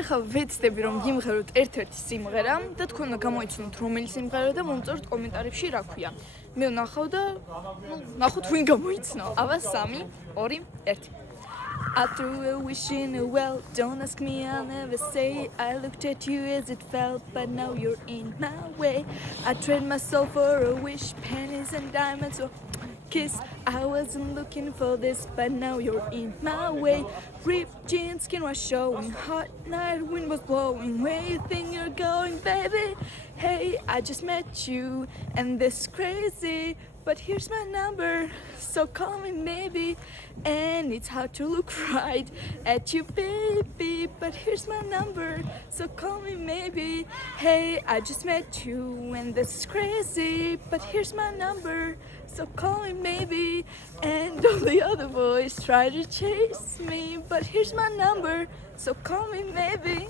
ეხლა ვეცდები რომ გიმღეროთ ერთ-ერთი სიმღერა და თქვენ უნდა გამოიცნოთ რომელი სიმღერაა და მომწეროთ კომენტარებში რა ქვია. მე ვნახავ და ნახოთ ვინ გამოიცნო. აბა 3, 2, 1. I threw a wish in a well, don't ask me, I'll never say. I looked at you as it felt, but now you're in my way. I trade my soul for a wish, pennies and diamonds, or kiss. I wasn't looking for this, but now you're in my way. Ripped jeans, skin was showing, hot night, wind was blowing. Where you think you're going, baby? Hey, I just met you, and this is crazy. But here's my number, so call me maybe. And it's hard to look right at you, baby. But here's my number, so call me maybe. Hey, I just met you, and this is crazy. But here's my number, so call me maybe. And all the other boys try to chase me. But here's my number, so call me maybe.